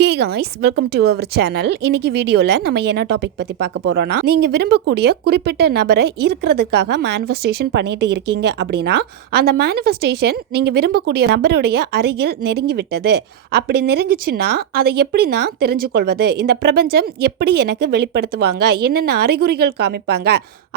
Hey guys, welcome to our channel. இன்னைக்கு வீடியோவில் நம்ம என்ன டாபிக் பற்றி பார்க்க போகிறோன்னா, நீங்கள் விரும்பக்கூடிய குறிப்பிட்ட நபரை இருக்கிறதுக்காக மேனிஃபெஸ்டேஷன் பண்ணிட்டு இருக்கீங்க அப்படின்னா, அந்த மேனிஃபெஸ்டேஷன் நீங்கள் விரும்பக்கூடிய நபருடைய அருகில் நெருங்கி விட்டது. அப்படி நெருங்கிச்சுன்னா அதை எப்படி நான் தெரிஞ்சுக்கொள்வது, இந்த பிரபஞ்சம் எப்படி எனக்கு வெளிப்படுத்துவாங்க, என்னென்ன அறிகுறிகள் காமிப்பாங்க,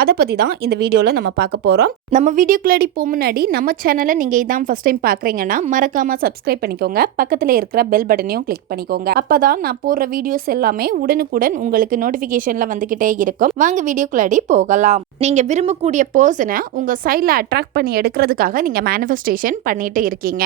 அதை பற்றி தான் இந்த வீடியோவில் நம்ம பார்க்க போகிறோம். நம்ம வீடியோக்குள்ளாடி போக முன்னாடி நம்ம சேனலை நீங்கள் இதான் ஃபஸ்ட் டைம் பார்க்குறீங்கன்னா மறக்காமல் சப்ஸ்கிரைப் பண்ணிக்கோங்க. பக்கத்தில் இருக்கிற பெல் பட்டனையும் கிளிக் பண்ணிக்கோங்க. அப்பதான் நான் போடுற வீடியோஸ் எல்லாமே உடனுக்குடன் உங்களுக்கு நோட்டிபிகேஷன்ல வந்துகிட்டே இருக்கும். வாங்க வீடியோக்குள்ளாடி போகலாம். நீங்க விரும்பக்கூடிய பர்சனை உங்க சைட்ல அட்ராக்ட் பண்ணி எடுக்கிறதுக்காக நீங்க மேனிஃபெஸ்டேஷன் பண்ணிட்டு இருக்கீங்க.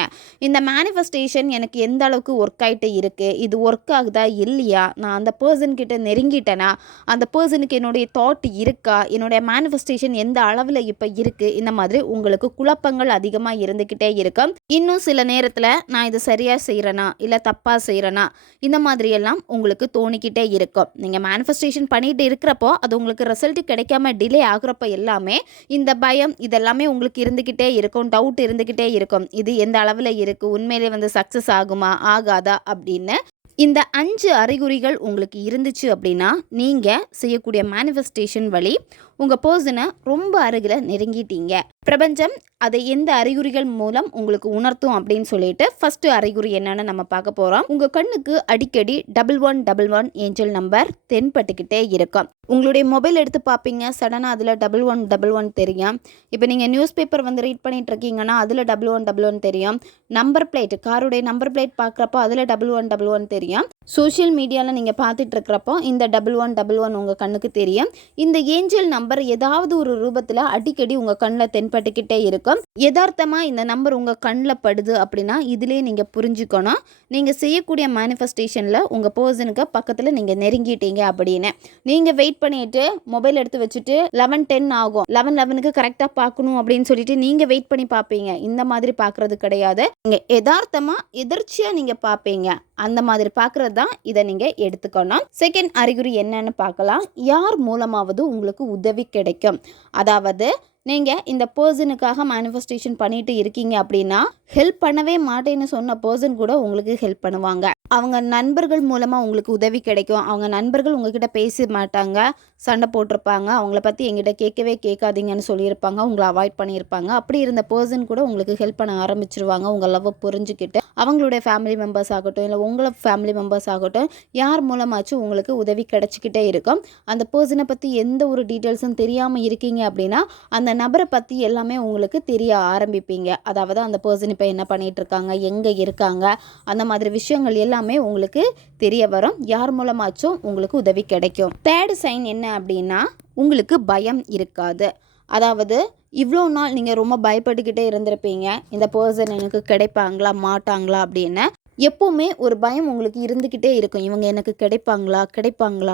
இந்த மேனிஃபெஸ்டேஷன் எனக்கு எந்த அளவுக்கு ஒர்க் ஆகிட்டு இருக்கு, இது ஒர்க் ஆகுதா இல்லையா, நான் அந்த பர்சன் கிட்ட நெருங்கிட்டேனா, அந்த பர்சனுக்கு என்னுடைய தாட் இருக்கா, என்னுடைய மேனிஃபெஸ்டேஷன் எந்த அளவில் இப்போ இருக்கு, இந்த மாதிரி உங்களுக்கு குழப்பங்கள் அதிகமாக இருந்துக்கிட்டே இருக்கும். இன்னும் சில நேரத்தில் நான் இது சரியாக செய்கிறேனா இல்லை தப்பாக செய்கிறேனா, இந்த மாதிரியெல்லாம் உங்களுக்கு தோணிக்கிட்டே இருக்கும். நீங்கள் மேனிஃபெஸ்டேஷன் பண்ணிட்டு இருக்கிறப்போ அது உங்களுக்கு ரிசல்ட் கிடைக்காம டிலே ஆகுறப்ப எல்லாமே இந்த பயம் இதெல்லாமே உங்களுக்கு இருந்துக்கிட்டே இருக்கும், டவுட் இருந்துக்கிட்டே இருக்கும். இது எந்த அளவில் இருக்குது, உண்மையிலே சக்ஸஸ் ஆகுமா ஆகாதா அப்படின்னு. இந்த 5 அறிகுறிகள் உங்களுக்கு இருந்துச்சு அப்படின்னா நீங்கள் செய்யக்கூடிய மேனிஃபெஸ்டேஷன் வழி உங்கள் பர்சனை ரொம்ப அருகில் நெருங்கிட்டீங்க. பிரபஞ்சம் அதை எந்த அறிகுறிகள் மூலம் உங்களுக்கு உணர்த்தும் அப்படின்னு சொல்லிட்டு ஃபர்ஸ்ட் அறிகுறி என்னன்னு நம்ம பார்க்க போகிறோம். உங்கள் கண்ணுக்கு அடிக்கடி 1111 ஏஞ்சல் நம்பர் தென்பட்டுக்கிட்டே இருக்கும். உங்களுடைய மொபைல் எடுத்து பார்ப்பீங்க, சடனாக அதில் 1111 தெரியும். இப்போ நீங்கள் நியூஸ் பேப்பர் ரீட் பண்ணிட்டு இருக்கீங்கன்னா அதில் 1111 தெரியும். நம்பர் பிளேட், காருடைய நம்பர் பிளேட் பார்க்குறப்போ அதில் 1111 தெரியும். சோஷியல் மீடியாவில் நீங்கள் பார்த்துட்டு இருக்கிறப்போ இந்த 1111 உங்கள் கண்ணுக்கு தெரியும். இந்த ஏஞ்சல் நம்பர் ஏதாவது ஒரு ரூபத்தில் அடிக்கடி உங்கள் கண்ணில் தென்பட்டுக்கிட்டே இருக்கும். யதார்த்தமாக இந்த நம்பர் உங்கள் கண்ணில் படுது அப்படின்னா இதிலே நீங்கள் புரிஞ்சுக்கணும், நீங்கள் செய்யக்கூடிய மேனிஃபெஸ்டேஷனில் உங்கள் பர்சனுக்கு பக்கத்தில் நீங்கள் நெருங்கிட்டீங்க அப்படின்னு. நீங்கள் வெயிட் பண்ணிட்டு மொபைல் எடுத்து வச்சுட்டு 11:10 ஆகும், 11:11க்கு கரெக்டாக பார்க்கணும் அப்படின்னு சொல்லிட்டு நீங்கள் வெயிட் பண்ணி பார்ப்பீங்க. இந்த மாதிரி பார்க்குறது கிடையாது. நீங்கள் யதார்த்தமாக எதிர்ச்சியாக நீங்கள் பார்ப்பீங்க. அந்த மாதிரி பார்க்குறது தான் இதை நீங்கள் எடுத்துக்கணும். செகண்ட் அறிகுறி என்னன்னு பார்க்கலாம். யார் மூலமாவது உங்களுக்கு உதவி கிடைக்கும். அதாவது நீங்கள் இந்த பர்சனுக்காக மேனிஃபெஸ்டேஷன் பண்ணிட்டு இருக்கீங்க அப்படின்னா ஹெல்ப் பண்ணவே மாட்டேன்னு சொன்ன பர்சன் கூட உங்களுக்கு ஹெல்ப் பண்ணுவாங்க. அவங்க நண்பர்கள் மூலமாக உங்களுக்கு உதவி கிடைக்கும். அவங்க நண்பர்கள் உங்ககிட்ட பேச மாட்டாங்க, சண்டை போட்டிருப்பாங்க, அவங்கள பற்றி எங்கிட்ட கேட்கவே கேட்காதீங்கன்னு சொல்லியிருப்பாங்க, உங்களை அவாய்ட் பண்ணியிருப்பாங்க. அப்படி இருந்த பர்சன் கூட உங்களுக்கு ஹெல்ப் பண்ண ஆரம்பிச்சிருவாங்க. உங்கள் லவ் புரிஞ்சுக்கிட்டு அவங்களுடைய ஃபேமிலி மெம்பர்ஸ் ஆகட்டும் இல்லை உங்களை ஃபேமிலி மெம்பர்ஸ் ஆகட்டும் யார் மூலமாச்சும் உங்களுக்கு உதவி கிடைச்சிக்கிட்டே இருக்கும். அந்த பர்சனை பற்றி எந்த ஒரு டீட்டெயில்ஸும் தெரியாமல் இருக்கீங்க அப்படின்னா அந்த நபரை பற்றி எல்லாமே உங்களுக்கு தெரிய ஆரம்பிப்பீங்க. அதாவது அந்த பர்சன் இப்போ என்ன பண்ணிட்டு இருக்காங்க, எங்கே இருக்காங்க, அந்த மாதிரி விஷயங்கள் எல்லாமே உங்களுக்கு தெரிய வரும். யார் மூலமாச்சும் உங்களுக்கு உதவி கிடைக்கும். தேர்ட் சைன் என்ன அப்படின்னா உங்களுக்கு பயம் இருக்காது. அதாவது இவ்வளோ நாள் நீங்கள் ரொம்ப பயப்பட்டுக்கிட்டே இருந்திருப்பீங்க, இந்த பர்சன் எனக்கு கிடைப்பாங்களா மாட்டாங்களா அப்படின்னு. எப்போவுமே ஒரு பயம் உங்களுக்கு இருந்துக்கிட்டே இருக்கும், இவங்க எனக்கு கிடைப்பாங்களா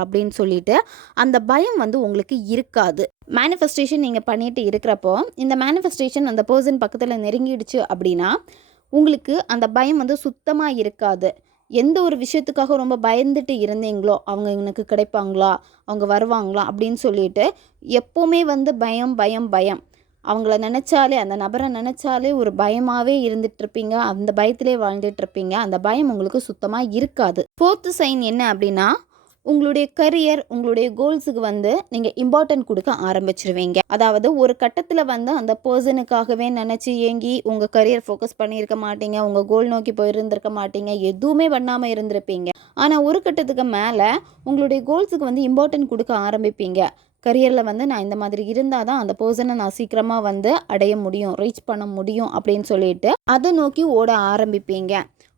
அப்படின்னு சொல்லிட்டு. அந்த பயம் உங்களுக்கு இருக்காது. மேனிஃபெஸ்டேஷன் நீங்கள் பண்ணிட்டு இருக்கிறப்போ இந்த மேனிஃபெஸ்டேஷன் அந்த பர்சன் பக்கத்தில் நெருங்கிடுச்சு அப்படின்னா உங்களுக்கு அந்த பயம் சுத்தமாக இருக்காது. எந்த ஒரு விஷயத்துக்காக ரொம்ப பயந்துட்டு இருந்தீங்களோ அவங்க எனக்கு கிடைப்பாங்களா, அவங்க வருவாங்களா அப்படின்னு சொல்லிட்டு எப்போவுமே பயம் பயம் பயம் அவங்கள நினச்சாலே, அந்த நபரை நினச்சாலே ஒரு பயமாகவே இருந்துகிட்ருப்பீங்க. அந்த பயத்திலே வாழ்ந்துட்டுருப்பீங்க. அந்த பயம் உங்களுக்கு சுத்தமாக இருக்காது. ஃபோர்த்து சைன் என்ன அப்படின்னா உங்களுடைய கரியர், உங்களுடைய கோல்ஸுக்கு நீங்கள் இம்பார்ட்டன்ட் கொடுக்க ஆரம்பிச்சிருவீங்க. அதாவது ஒரு கட்டத்தில் அந்த பர்சனுக்காகவே நினச்சி ஏங்கி உங்கள் கரியர் ஃபோக்கஸ் பண்ணியிருக்க மாட்டீங்க, உங்கள் கோல் நோக்கி போயிருந்திருக்க மாட்டீங்க, எதுவுமே பண்ணாமல் இருந்திருப்பீங்க. ஆனால் ஒரு கட்டத்துக்கு மேலே உங்களுடைய கோல்ஸுக்கு இம்பார்ட்டன்ட் கொடுக்க ஆரம்பிப்பீங்க. கரியரில் நான் இந்த மாதிரி இருந்தால் தான் அந்த பர்சனை நான் சீக்கிரமாக அடைய முடியும், ரீச் பண்ண முடியும் அப்படின்னு சொல்லிட்டு அதை நோக்கி ஓட ஆரம்பிப்பீங்க.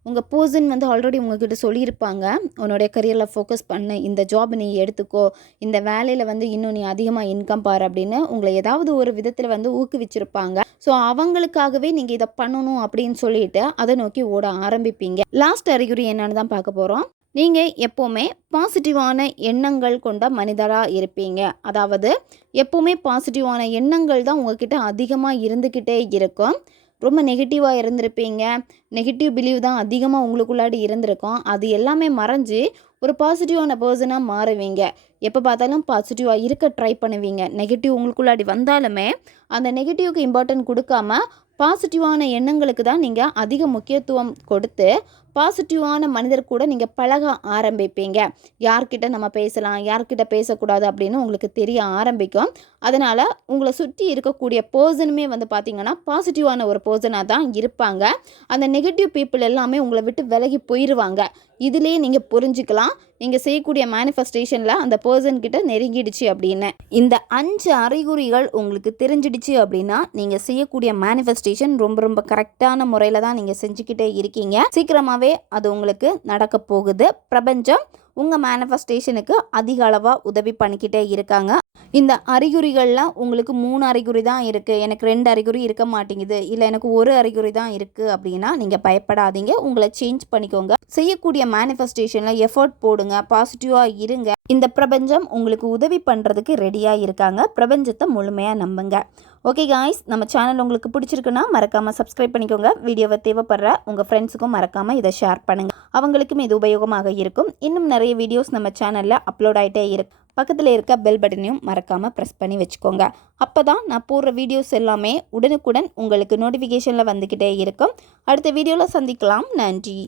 உங்கள் பர்சன் ஆல்ரெடி உங்ககிட்ட சொல்லியிருப்பாங்க, உன்னுடைய கரியரில் ஃபோக்கஸ் பண்ணு, இந்த ஜாப் நீ எடுத்துக்கோ, இந்த வேலையில் இன்னும் நீ அதிகமாக இன்கம் பாரு அப்படின்னு உங்களை ஏதாவது ஒரு விதத்தில் ஊக்குவிச்சிருப்பாங்க. ஸோ அவங்களுக்காகவே நீங்கள் இதை பண்ணணும் அப்படின்னு சொல்லிட்டு அதை நோக்கி ஓட ஆரம்பிப்பீங்க. லாஸ்ட் அறிகுறி என்னன்னு தான் பார்க்க போகிறோம். நீங்கள் எப்போவுமே பாசிட்டிவான எண்ணங்கள் கொண்ட மனிதராக இருப்பீங்க. அதாவது எப்போவுமே பாசிட்டிவான எண்ணங்கள் தான் உங்ககிட்ட அதிகமாக இருந்துக்கிட்டே இருக்கும். ரொம்ப நெகட்டிவாக இருந்திருப்பீங்க, நெகட்டிவ் பிலீவ் தான் அதிகமாக உங்களுக்குள்ளாடி இருந்திருக்கும். அது எல்லாமே மறைஞ்சு ஒரு பாசிட்டிவான பர்சனாக மாறுவீங்க. எப்போ பார்த்தாலும் பாசிட்டிவாக இருக்க ட்ரை பண்ணுவீங்க. நெகட்டிவ் உங்களுக்குள்ளாடி வந்தாலுமே அந்த நெகட்டிவ்க்கு இம்பார்ட்டன்ட் கொடுக்காம பாசிட்டிவான எண்ணங்களுக்கு தான் நீங்கள் அதிக முக்கியத்துவம் கொடுத்து பாசிட்டிவான மனிதர் கூட நீங்கள் பழக ஆரம்பிப்பீங்க. யார்கிட்ட நம்ம பேசலாம், யார்கிட்ட பேசக்கூடாது அப்படின்னு உங்களுக்கு தெரிய ஆரம்பிக்கும். அதனால் உங்களை சுற்றி இருக்கக்கூடிய பர்சனுமே வந்து பார்த்திங்கன்னா பாசிட்டிவான ஒரு பர்சனாக தான் இருப்பாங்க. அந்த நெகட்டிவ் பீப்புள் எல்லாமே உங்களை விட்டு விலகி போயிடுவாங்க. இதிலே நீங்கள் புரிஞ்சுக்கலாம் நீங்கள் செய்யக்கூடிய மேனிஃபெஸ்டேஷனில் அந்த பர்சன்கிட்ட நெருங்கிடுச்சு அப்படின்னு. இந்த 5 அறிகுறிகள் உங்களுக்கு தெரிஞ்சிடுச்சு அப்படின்னா நீங்கள் செய்யக்கூடிய மேனிஃபெஸ்டேஷன் ரொம்ப ரொம்ப கரெக்டான முறையில் தான் நீங்கள் செஞ்சுக்கிட்டே இருக்கீங்க. சீக்கிரமாகவே அது உங்களுக்கு நடக்க போகுது. பிரபஞ்சம் உங்கள் மேனிஃபெஸ்டேஷனுக்கு அதிக அளவாக உதவி பண்ணிக்கிட்டே இருக்காங்க. இந்த அறிகுறிகளில் உங்களுக்கு 3 அறிகுறி தான் இருக்குது, எனக்கு 2 அறிகுறி இருக்க மாட்டேங்குது, இல்லை எனக்கு 1 அறிகுறி தான் இருக்குது அப்படின்னா நீங்கள் பயப்படாதீங்க. உங்களை சேஞ்ச் பண்ணிக்கோங்க. செய்யக்கூடிய மேனிஃபெஸ்டேஷனில் எஃபர்ட் போடுங்க, பாசிட்டிவாக இருங்க. இந்த பிரபஞ்சம் உங்களுக்கு உதவி பண்ணுறதுக்கு ரெடியாக இருக்காங்க. பிரபஞ்சத்தை முழுமையாக நம்புங்க. ஓகே காய்ஸ், நம்ம சேனல் உங்களுக்கு பிடிச்சிருக்குன்னா மறக்காமல் சப்ஸ்கிரைப் பண்ணிக்கோங்க. வீடியோவை தேவைப்படுற உங்கள் ஃப்ரெண்ட்ஸுக்கும் மறக்காமல் இதை ஷேர் பண்ணுங்கள். அவங்களுக்கும் இது உபயோகமாக இருக்கும். இன்னும் நிறைய வீடியோஸ் நம்ம சேனலில் அப்லோட் ஆகிட்டே இருக்கு. பக்கத்தில் இருக்க பெல் பட்டனையும் மறக்காமல் ப்ரெஸ் பண்ணி வச்சுக்கோங்க. அப்போ தான் நான் போடுற வீடியோஸ் எல்லாமே உடனுக்குடன் உங்களுக்கு நோட்டிஃபிகேஷனில் வந்துக்கிட்டே இருக்கும். அடுத்த வீடியோவில் சந்திக்கலாம். நன்றி.